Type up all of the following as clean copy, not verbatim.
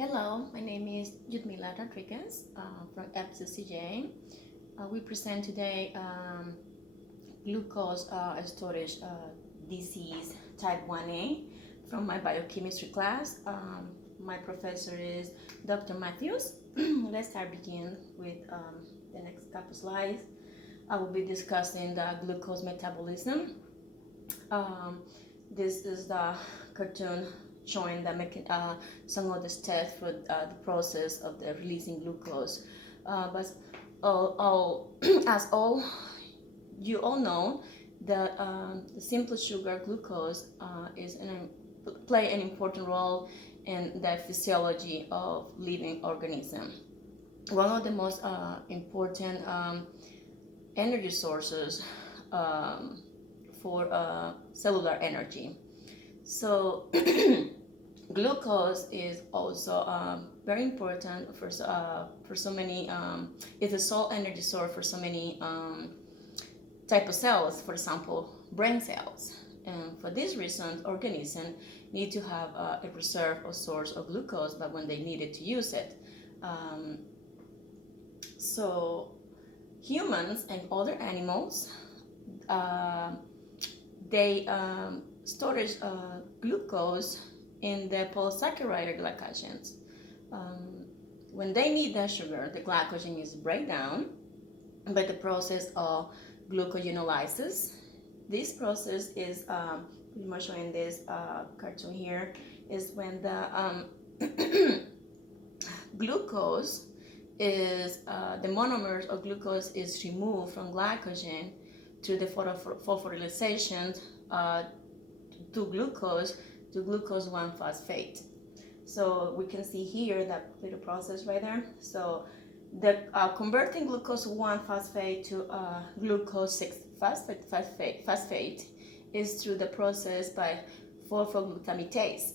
Hello, my name is Yudmila Rodriguez from FCCJ. We present today glucose storage disease type 1A from my biochemistry class. My professor is Dr. Matthews. Let's begin with the next couple slides. I will be discussing the glucose metabolism. This is the cartoon showing some of the steps for the process of the releasing glucose. But as all you all know, that the simple sugar glucose play an important role in the physiology of living organism. One of the most important energy sources for cellular energy. So glucose is also very important for so many. It's a sole energy source for so many type of cells. For example, brain cells. And for this reason, organisms need to have a reserve or source of glucose, but when they needed to use it. So humans and other animals, they storage glucose in the polysaccharide glycogens. When they need that sugar, the glycogen is break down by the process of glucogenolysis. This process is pretty much showing this cartoon here, is when the glucose is the monomers of glucose is removed from glycogen through the phosphorylation to glucose 1-phosphate. So we can see here that little process right there. So the converting glucose 1-phosphate to glucose 6-phosphate is through the process by phosphoglutamidase.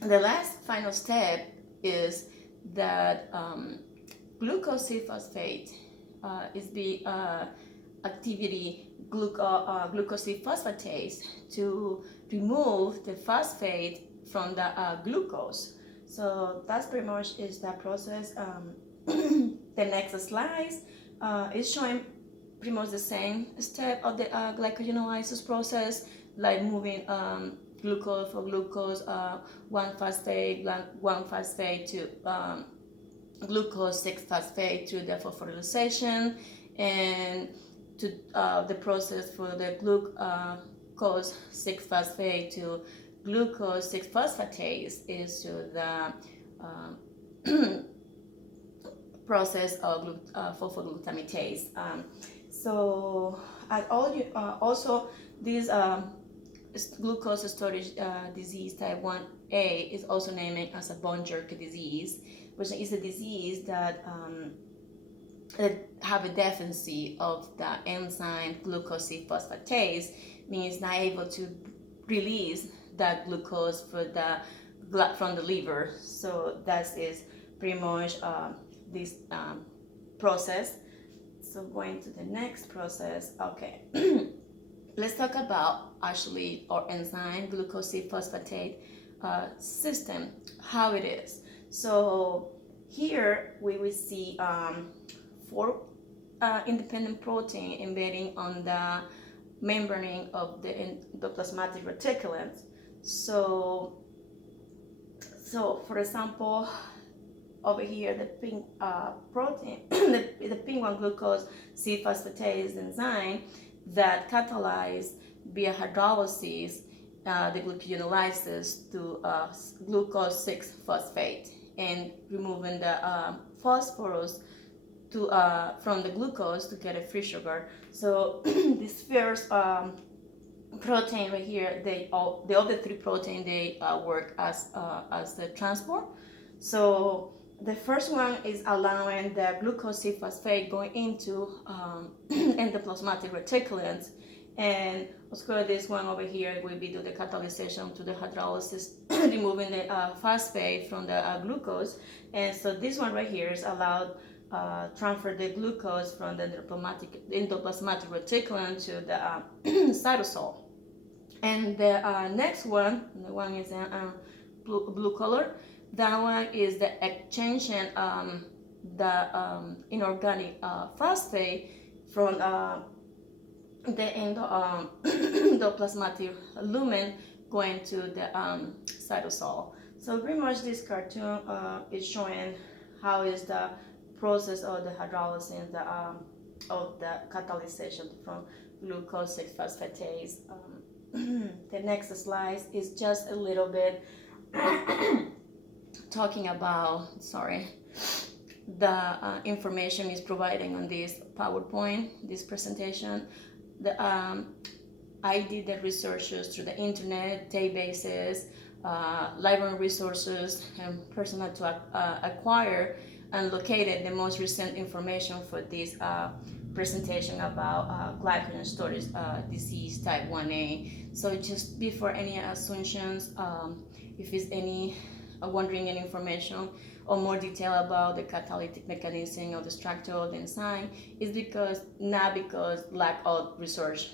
The last final step is that glucose 6-phosphate is the activity glucose phosphatase to remove the phosphate from the glucose. So that's pretty much is that process. The next slide is showing pretty much the same step of the glycogenolysis process, like moving glucose 1-phosphate to glucose 6-phosphate through the phosphorylation, and to the process for the glucose 6-phosphate to glucose 6-phosphatase is to the process of phosphoglutamidase. So as all you also this glucose storage disease type 1A is also named as a bone jerky disease, which is a disease that have a deficiency of the enzyme glucose 6-phosphatase, means not able to release that glucose from the liver. So that is pretty much this process. So going to the next process, okay. Let's talk about actually our enzyme glucose 6-phosphatase system, how it is. So here we will see 4 independent protein embedding on the membrane of the endoplasmatic reticulum. So for example, over here the pink protein, the pink one, glucose 6-phosphatase enzyme that catalyze via hydrolysis the glucogenolysis to glucose 6-phosphate and removing the phosphorus from the glucose to get a free sugar. So this first protein right here, the other 3 protein, they work as the transport. So the first one is allowing the glucose 6-phosphate going into endoplasmatic reticulum, and of course this one over here will be do the catalysis to the hydrolysis, removing the phosphate from the glucose. And so this one right here is allowed transfer the glucose from the endoplasmatic reticulum to the cytosol. And the next one, the one is blue color, That one is the exchange the inorganic phosphate from the endoplasmatic lumen going to the cytosol. So pretty much this cartoon is showing how is the process of the hydrolysis of the catalyzation from glucose 6-phosphatase. The next slide is just a little bit talking about, the information is providing on this PowerPoint, this presentation. I did the researches through the internet, databases, library resources, and personal to acquire and located the most recent information for this presentation about glycogen storage disease type 1A. So just before any assumptions, if it's any wondering any information or more detail about the catalytic mechanism of the structure of the enzyme, is not because lack of research.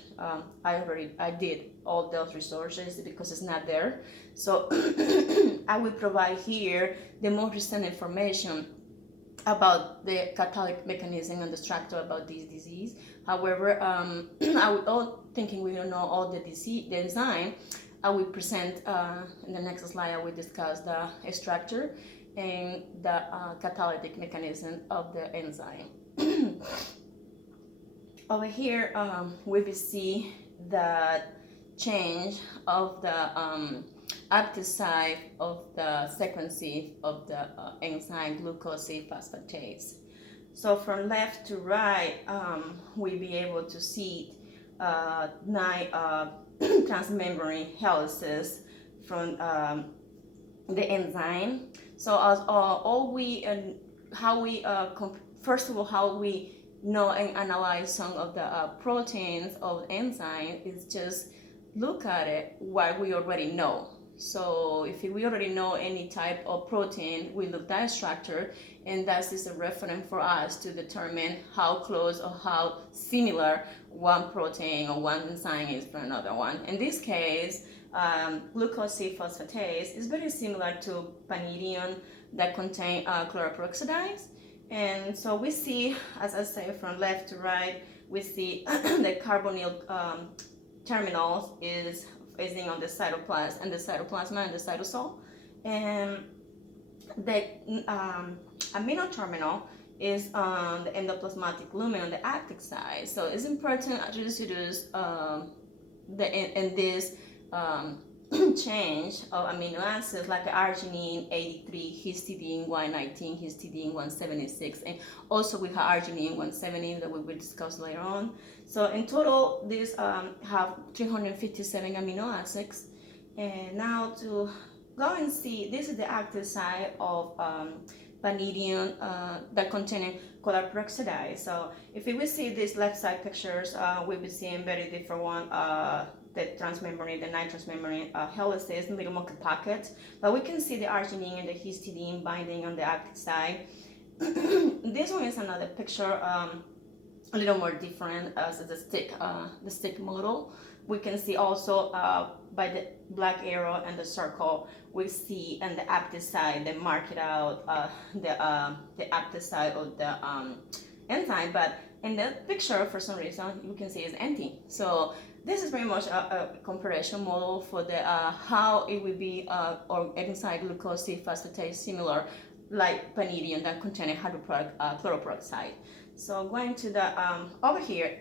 I did all those resources because it's not there. So I will provide here the more recent information about the catalytic mechanism and the structure about this disease. However, I would all thinking we don't know all the enzyme. I will present in the next slide. I will discuss the structure and the catalytic mechanism of the enzyme. Over here, we will see the change of the active site of the sequence of the enzyme glucose 6-phosphatase. So from left to right, we'll be able to see 9 transmembrane helices from the enzyme. So as first of all, how we know and analyze some of the proteins of the enzyme is just look at it what we already know. So if we already know any type of protein, we look at that structure, and that is a reference for us to determine how close or how similar one protein or one enzyme is for another one. In this case, glucose 6-phosphatase is very similar to pynidium that contain chloroperoxidase. And so we see, as I say, from left to right, we see the carbonyl terminals is on the cytoplasm and the cytoplasma and the cytosol, and the amino terminal is on the endoplasmatic lumen on the active side. So it's important to reduce in this change of amino acids like arginine 83, histidine 119, histidine 176, and also we have arginine 170 that we will discuss later on. So in total, these have 357 amino acids. And now to go and see, this is the active site of pynidium that contain chloroperoxidase. So if we will see these left side pictures, we will see a very different one. The transmembrane, the 9 transmembrane helices, little mocha pockets, but we can see the arginine and the histidine binding on the active side. This one is another picture, a little more different as the stick model. We can see also by the black arrow and the circle, we see on the active side they mark it out the active side of the enzyme, but in the picture for some reason you can see it's empty. So this is very much a comparison model for the how it will be or enzyme glucose 6-phosphatase similar like pynidium that contain chloroperoxide. So going to the over here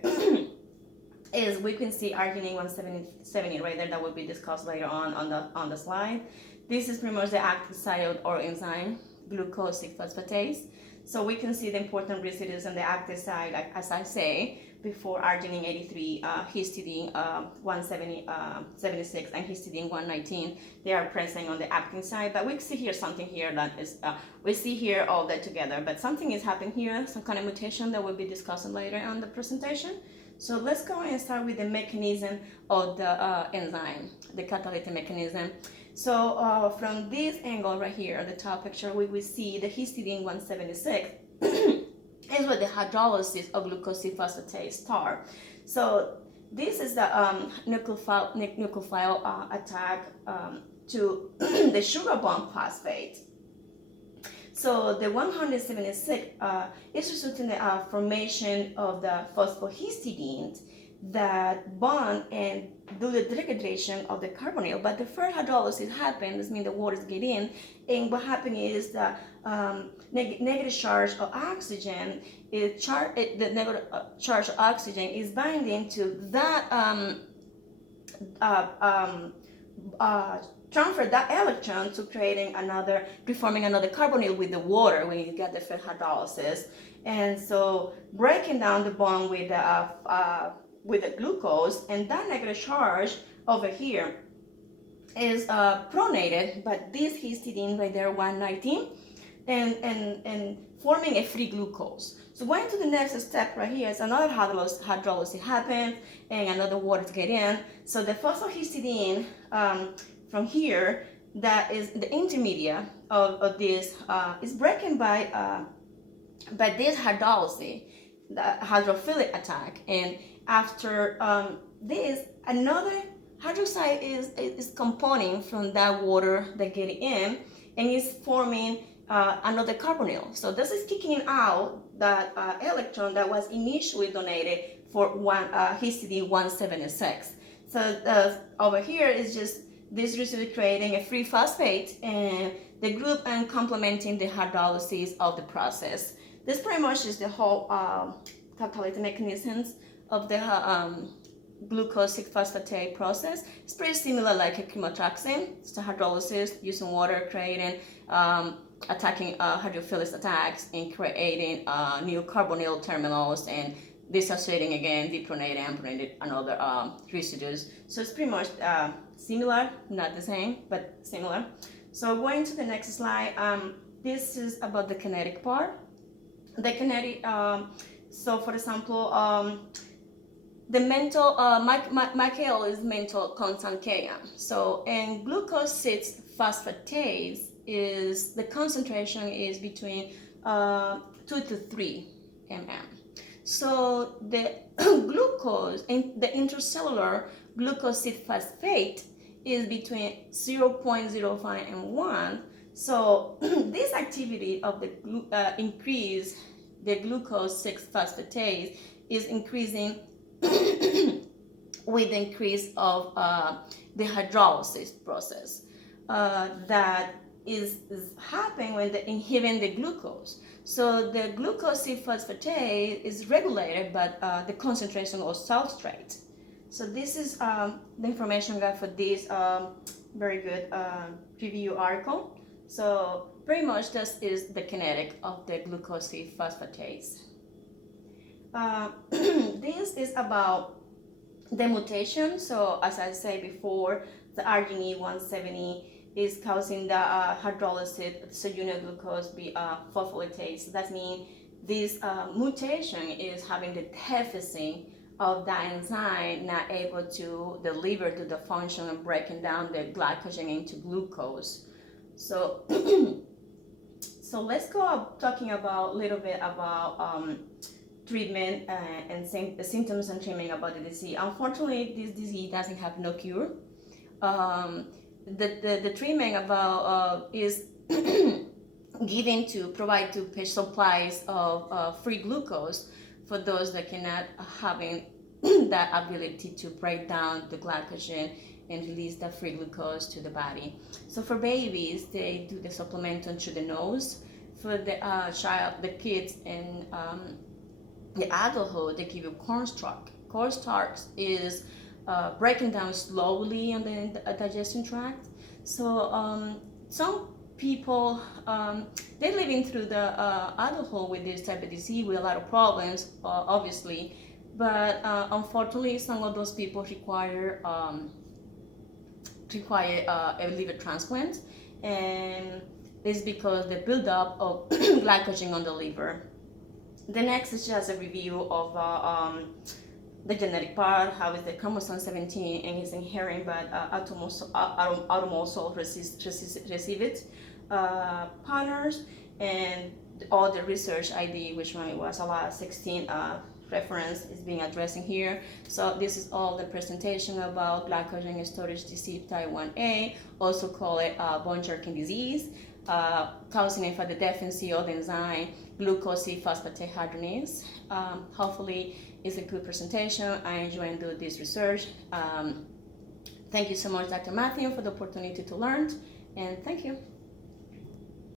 is we can see arginine 170 right there that will be discussed later on the slide. This is pretty much the active site of our enzyme glucose 6-phosphatase. So we can see the important residues on the active side, like as I say before, arginine 83, histidine 176, and histidine 119. They are present on the active side, but we see here something here that is we see here all that together, but something is happening here, some kind of mutation that we'll be discussing later on the presentation. So let's go and start with the mechanism of the enzyme, the catalytic mechanism. So from this angle right here, the top picture, we will see the histidine 176 is where the hydrolysis of glucose 6-phosphatase start. So this is the nucleophile attack to the sugar bond phosphate. So the 176 is resulting in the formation of the phosphohistidine that bond and do the degradation of the carbonyl. But the first hydrolysis happens, this means the waters get in, and what happens is the negative charge of oxygen is the negative charge of oxygen is binding to that transfer that electron to creating another, reforming another carbonyl with the water when you get the first hydrolysis, and so breaking down the bond with the glucose, and that negative charge over here is pronated by this histidine right there, 119, and forming a free glucose. So going to the next step right here is another hydrolysis happens and another water to get in. So the phosphohistidine from here, that is the intermediate of this, is broken by this hydrolysis, the hydrophilic attack, and after this, another hydroxide is component from that water that get in and is forming another carbonyl. So this is kicking out that electron that was initially donated for histidine 176. So over here is just this residue creating a free phosphate and the group and complementing the hydrolysis of the process. This pretty much is the whole catalytic mechanisms of the glucose 6-phosphatase process. It's pretty similar like a chemotraxin. It's the hydrolysis using water, creating attacking hydrophilic attacks and creating new carbonyl terminals and dissociating again, depronated and pronated and other residues. So it's pretty much similar, not the same, but similar. So going to the next slide, this is about the kinetic part. The kinetic, so for example, the mental, Michael is mental constant Km. So, and glucose 6-phosphatase is, the concentration is between 2 to 3 mm. So the glucose, in the intercellular glucose 6-phosphate is between 0.05 and 1. So this activity of the increase the glucose 6-phosphatase is increasing with the increase of the hydrolysis process that is happening when they inhibiting the glucose. So the glucose 6-phosphatase is regulated by the concentration of substrate. So this is the information we got for this very good review article. So pretty much this is the kinetic of the glucose 6-phosphatase. This is about the mutation. So as I said before, the arginine 170 is causing the hydrolysis, so unit glucose be phosphorylase. That means this mutation is having the deficit of that enzyme not able to deliver to the function of breaking down the glycogen into glucose. So so let's go talking about a little bit about treatment and the symptoms and treatment about the disease. Unfortunately, this disease doesn't have no cure. The treatment about is given to provide to patient supplies of free glucose for those that cannot having that ability to break down the glycogen and release the free glucose to the body. So for babies, they do the supplementation through the nose. For the child, the kids, and the adulthood, they give you cornstarch. Cornstarch is breaking down slowly on the digestion tract. So some people, they're living through the adulthood with this type of disease with a lot of problems, obviously. But unfortunately, some of those people require a liver transplant, and it's because the buildup of glycogen on the liver. The next is just a review of the genetic part, how is the chromosome 17 and is inherent, but autosomal recessive partners, and all the research ID, which one it was, a lot 16 reference is being addressing here. So this is all the presentation about glycogen storage disease type 1A, also call it bone jerking disease. causing for the deficiency of the enzyme glucose-phosphate hydrogenase. Hopefully, it's a good presentation. I enjoy doing this research. Thank you so much, Dr. Matthew, for the opportunity to learn, and thank you.